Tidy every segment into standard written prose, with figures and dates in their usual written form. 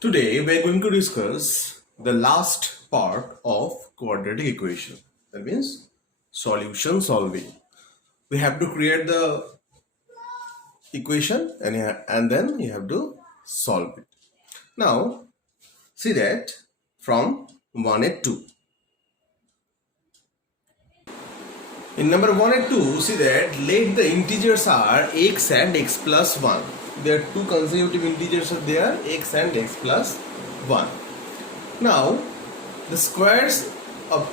Today we are going to discuss the last part of quadratic equation. That means solution solving. We have to create the equation and then you have to solve it. Now see that from 1 and 2. In number 1 and 2, see that let the integers are x and x plus 1. There are two consecutive integers are there, x and x plus 1. Now the squares of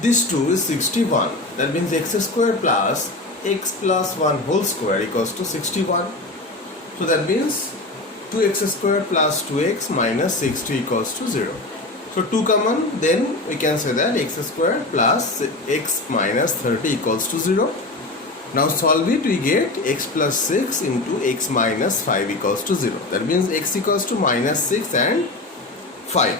these two is 61. That means x square plus x plus 1 whole square equals to 61. So that means 2x square plus 2x minus 60 equals to 0. So 2 common, then we can say that x square plus x minus 30 equals to 0. Now solve it, we get x plus 6 into x minus 5 equals to 0. That means x equals to minus 6 and 5.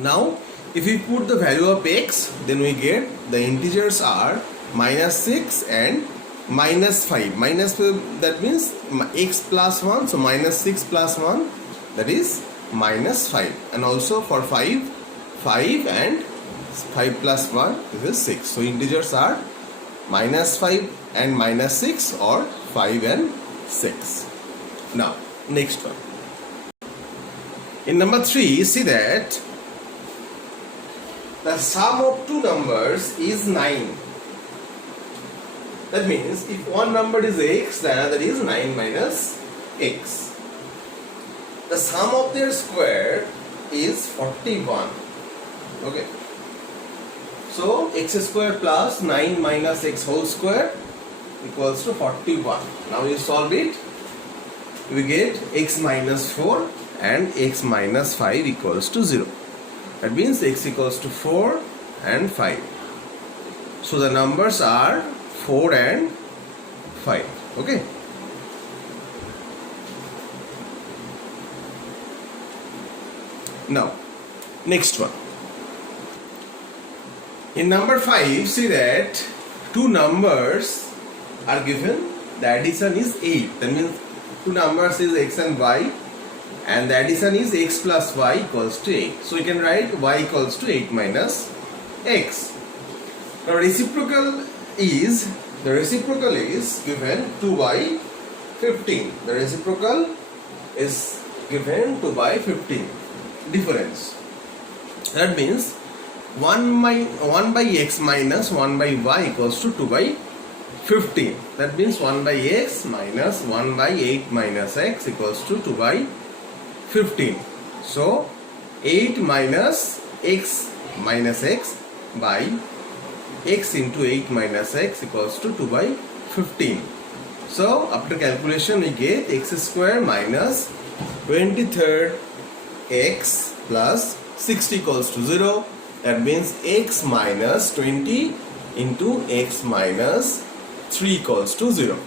Now if we put the value of x, then we get the integers are minus 6 and minus 5. Minus 5, that means x plus 1, so minus 6 plus 1, that is minus 5. And also for 5 and 5 plus 1, this is 6. So integers are minus 5 and minus 6 or 5 and 6. Now next one. In number 3, see that the sum of two numbers is 9. That means if one number is x, the other is 9 minus x. The sum of their square is 41. Okay. So x square plus 9 minus x whole square equals to 41. Now you solve it. We get x minus 4 and x minus 5 equals to 0. That means x equals to 4 and 5. So the numbers are 4 and 5. Okay. Now next one. In number 5, see that two numbers are given. The addition is 8. That means two numbers is x and y, and the addition is x plus y equals to 8. So we can write y equals to 8 minus x. Now reciprocal is given 2 by 15. The reciprocal is given 2 by 15. Difference. That means 1 by x minus 1 by y equals to 2 by 15. That means 1 by x minus 1 by 8 minus x equals to 2 by 15. So 8 minus x by x into 8 minus x equals to 2 by 15. So after calculation we get x square minus 23rd x plus 60 equals to 0. That means x minus 20 into x minus 3 equals to 0.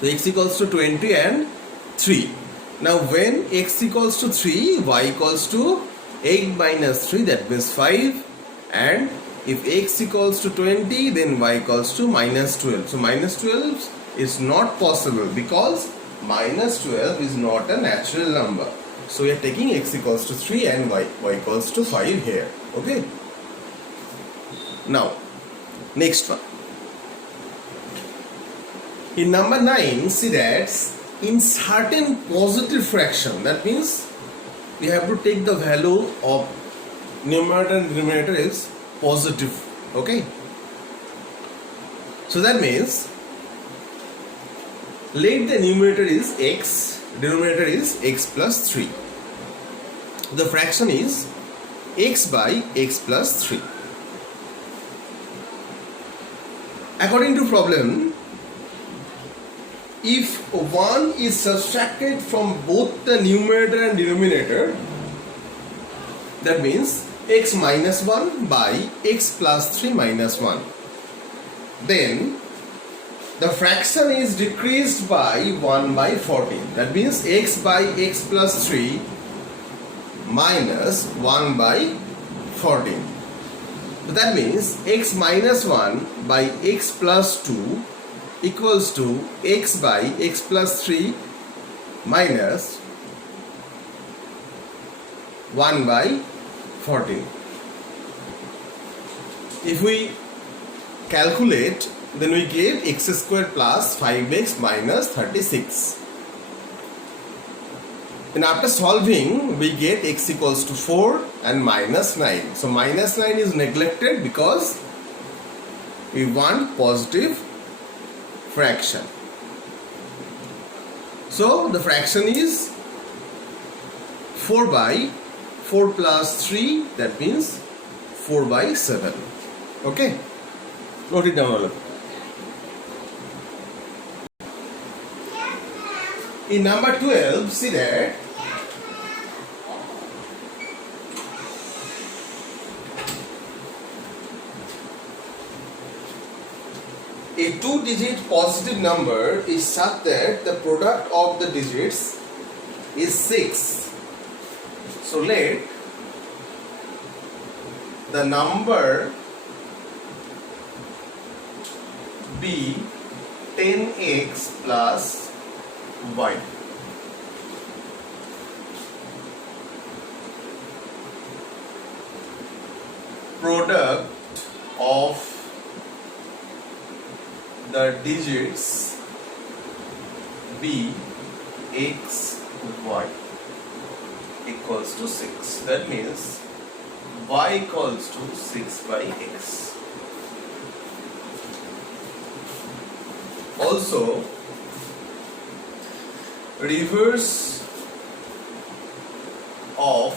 So x equals to 20 and 3. Now when x equals to 3, y equals to 8 minus 3, that means 5. And if x equals to 20, then y equals to minus 12. So minus 12 is not possible because minus 12 is not a natural number. So we are taking x equals to 3 and y equals to 5 here. Okay. Now next one. In number 9, see that in certain positive fraction, that means we have to take the value of numerator and denominator is positive. Okay. So that means let the numerator is x, denominator is x plus 3. The fraction is x by x plus 3. According to problem, if 1 is subtracted from both the numerator and denominator, that means x minus 1 by x plus 3 minus 1, then the fraction is decreased by 1 by 14. That means x by x plus 3 minus 1 by 14. So that means x minus 1 by x plus 2 equals to x by x plus 3 minus 1 by 14. If we calculate, then we get x square plus 5x minus 36. And after solving, we get x equals to 4 and minus 9. So minus 9 is neglected because we want positive fraction. So the fraction is 4 by 4 plus 3, that means 4 by 7. Okay? Note it down all of it. In number 12, see that a 2-digit positive number is such that the product of the digits is 6. So let the number be 10x plus y. Product of the digits be x, y equals to 6. That means y equals to 6 by x. Also, reverse of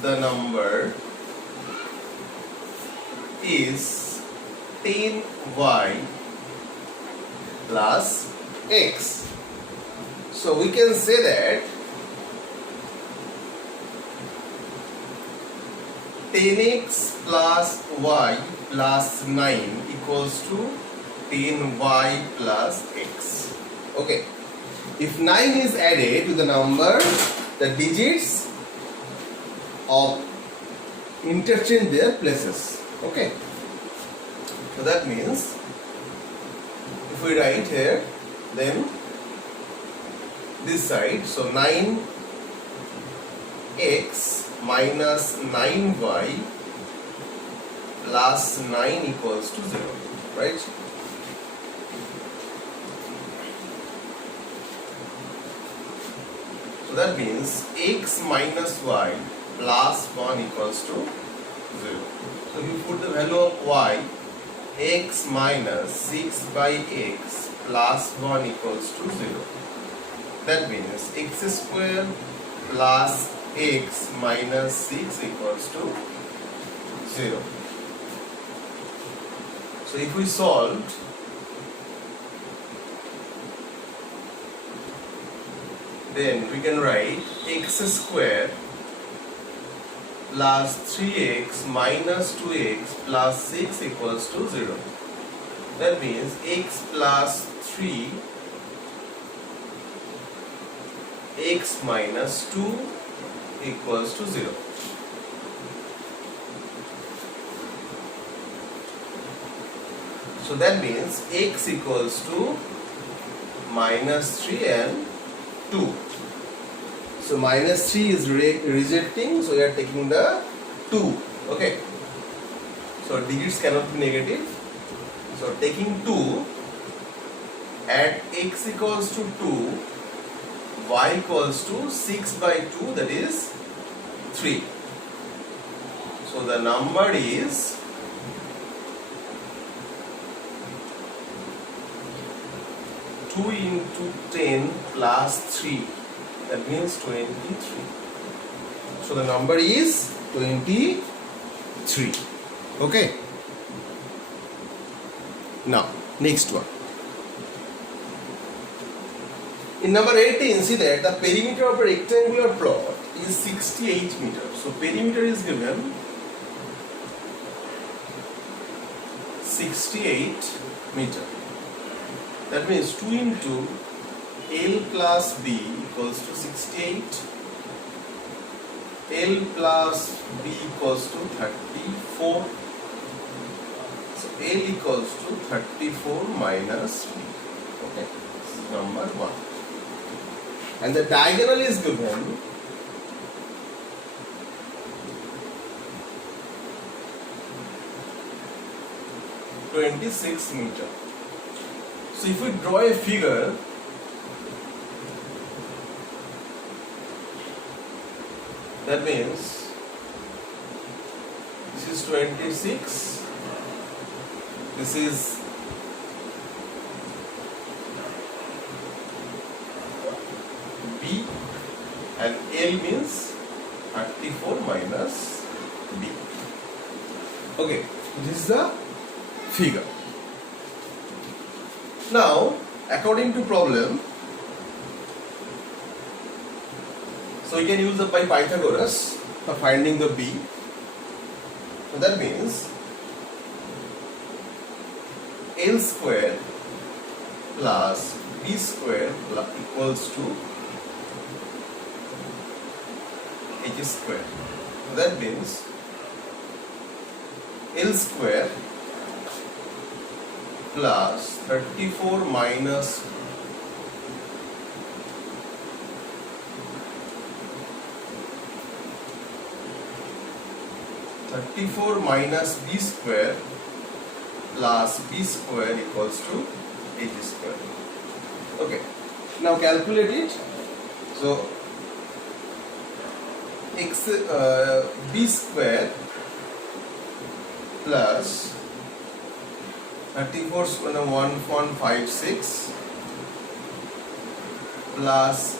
the number is 10y plus x. So we can say that 10x plus y plus 9 equals to 10y plus x. Okay. If 9 is added to the number, the digits of interchange their places. Okay. So that means if we write here, then this side, so 9x minus 9y plus 9 equals to 0, right? So that means x minus y plus 1 equals to 0. So if you put the value of y, x minus 6 by x plus 1 equals to 0. That means x square plus x minus 6 equals to 0. So if we solved, then we can write x square plus 3x minus 2x plus 6 equals to 0. That means x plus 3 x minus 2 equals to 0. So that means x equals to minus 3 and 2. So minus 3 is rejecting, so we are taking the 2. Okay. So digits cannot be negative. So taking 2, at x equals to 2, y equals to 6 by 2, that is 3. So the number is 2 into 10 plus 3, that means 23. So the number is 23. Okay. Now next one. In number 18, see that the perimeter of a rectangular plot is 68 meters. So perimeter is given 68 meter. That means 2 into L plus B equals to 68. L plus B equals to 34. So L equals to 34 minus B. Okay, this is number 1. And the diagonal is given 26 meter. So if we draw a figure, that means this is 26, this is B, and L means 34 minus B. Okay, this is the figure. Now, according to problem, so we can use the by Pythagoras for finding the B. So that means L square plus B square equals to H square. So that means L square plus 34 minus B square plus B square equals to H square. Okay, now calculate it. So B square plus 34 square 1156 plus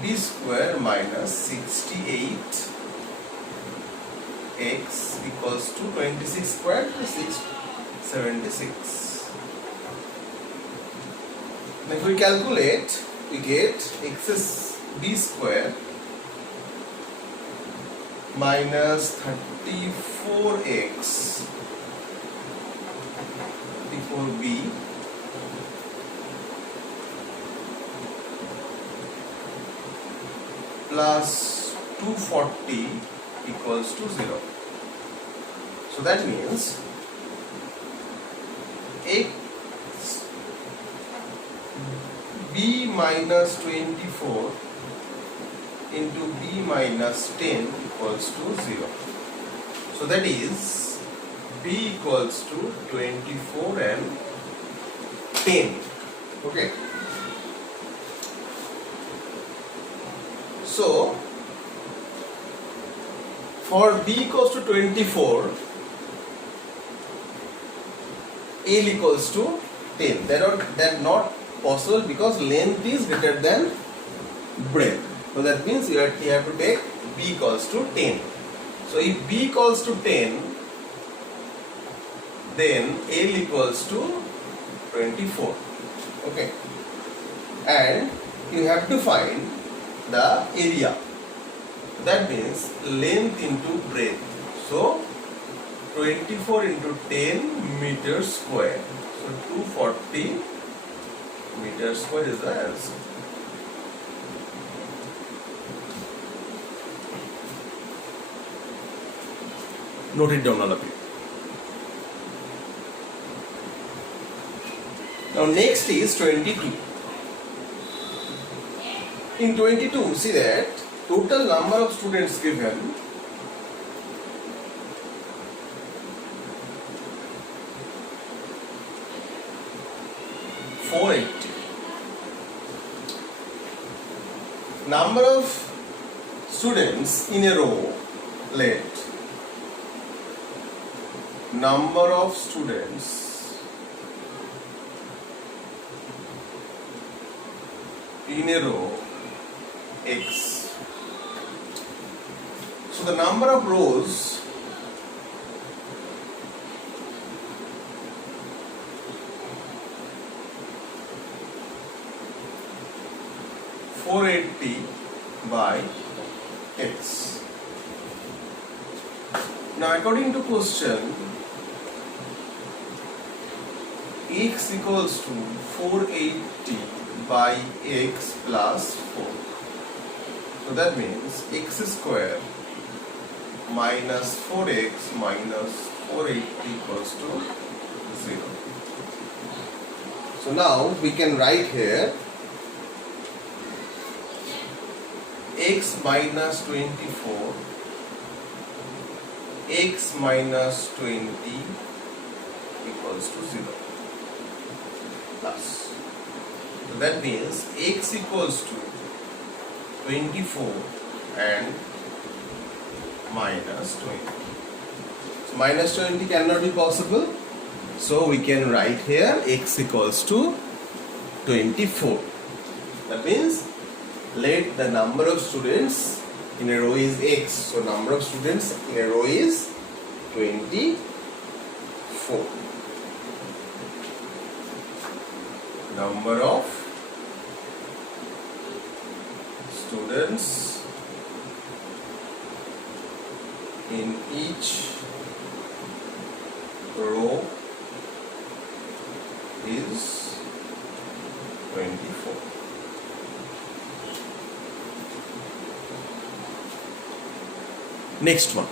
B square minus 68 x equals to 26 squared plus 676. Now if we calculate, we get x is B square minus 34x 34b plus 240 equals to 0. So that means x b minus 24 into b minus 10 equals to 0. So that is b equals to 24 and 10. Okay. So for b equals to 24, L equals to 10. That not possible because length is greater than breadth. So that means you have to take b equals to 10. So if b equals to 10, then L equals to 24. Okay. And you have to find the area. That means length into breadth. So 24 into 10 meters square. So 240 meters square is the answer. Note it down, all of you. Now next is 22. In 22, see that total number of students given 480. Number of students in a row, let number of students in a row x. So the number of rows (480) by x. Now according to question, x equals to 480 by x plus 4. So that means x square minus 4x minus 480 equals to 0. So now we can write here x minus 24, x minus 20, equals to 0 plus. So that means x equals to 24 and minus 20. So minus 20 cannot be possible. So we can write here x equals to 24. That means let the number of students in a row is x. So number of students in a row is 24. Number of students in each row is 24. Next one.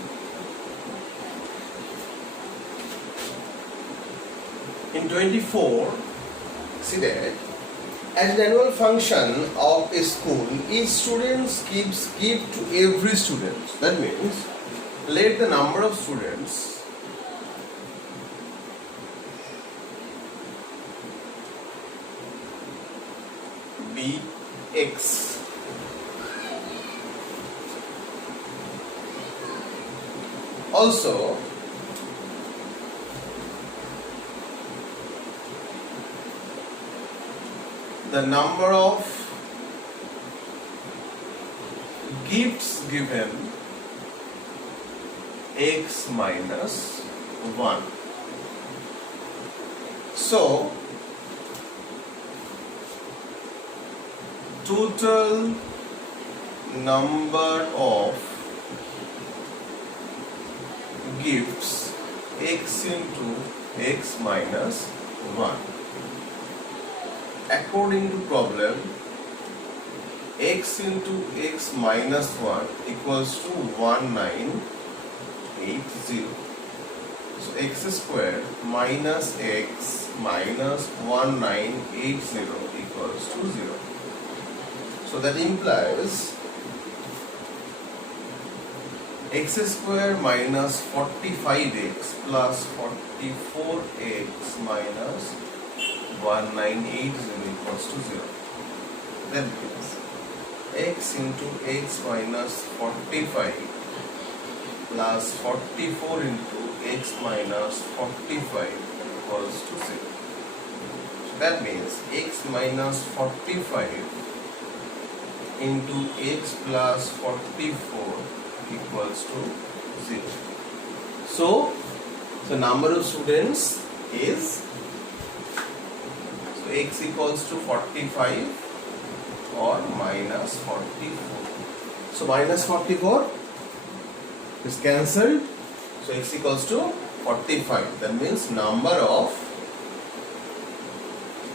In 24, see that as an annual function of a school, each student gives gift to every student. That means let the number of students be x. Also, the number of gifts given x minus 1. So, total number of gifts x into x minus 1. According to problem, x into x minus 1 equals to 1980. So x square minus x minus 1980 equals to 0. So that implies x square minus 45x plus 44x minus 1980 equals to 0. That means x into x minus 45 plus 44 into x minus 45 equals to 0. So that means x minus 45 into x plus 44 equals to 0. So the number of students is x equals to 45 or minus 44. So minus 44 is cancelled. So x equals to 45. That means number of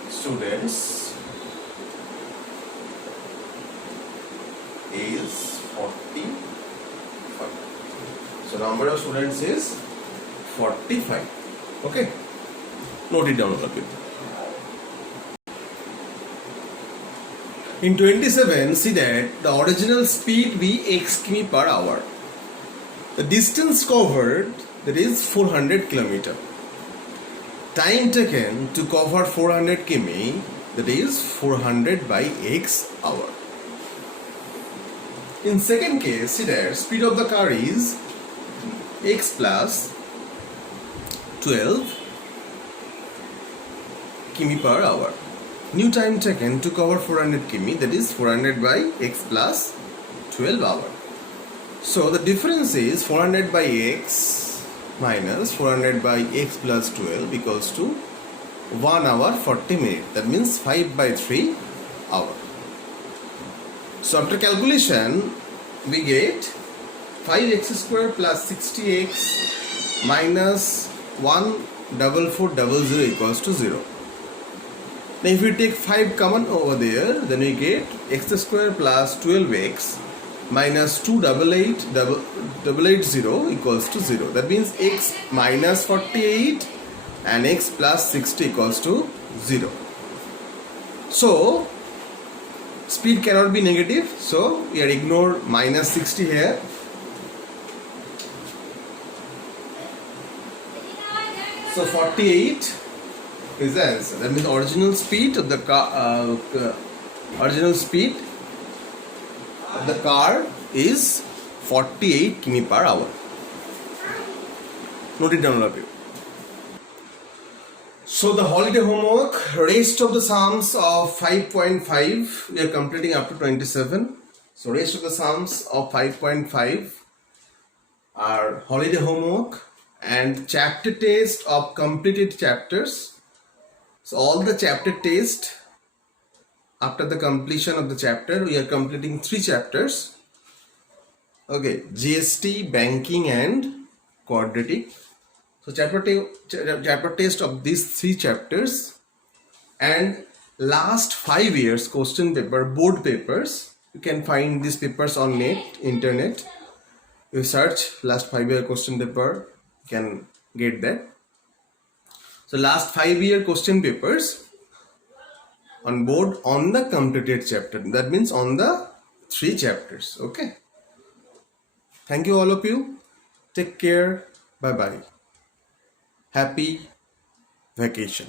students is 45. So number of students is 45. Okay. Note it down a bit. In 27, see that the original speed be x km per hour. The distance covered, that is 400 km. Time taken to cover 400 km, that is 400 by x hour. In second case, see that speed of the car is x plus 12 km per hour. New time taken to cover 400 km, that is 400 by x plus 12 hour. So the difference is 400 by x minus 400 by x plus 12 equals to 1 hour 40 minutes. That means 5 by 3 hour. So after calculation, we get 5x square plus 60x minus 14400 equals to 0. Now if we take 5 common over there, then we get x square plus 12x minus 2880 equals to 0. That means x minus 48 and x plus 60 equals to 0. So speed cannot be negative, so we are ignore minus 60 here. So 48 is the answer. That means original speed of the car. Original speed of the car is 48 km per hour. Note it down, all of you. So the holiday homework, rest of the sums of 5.5 we are completing up to 27. So rest of the sums of 5.5 are holiday homework and chapter test of completed chapters. So all the chapter test after the completion of the chapter, we are completing 3 chapters. Okay, GST, banking and quadratic. So chapter test of these 3 chapters and last 5 years question paper, board papers. You can find these papers on internet. You search last 5-year question paper, you can get that. So last 5-year question papers on board on the completed chapter. That means on the 3 chapters. Okay. Thank you all of you. Take care. Bye bye. Happy vacation.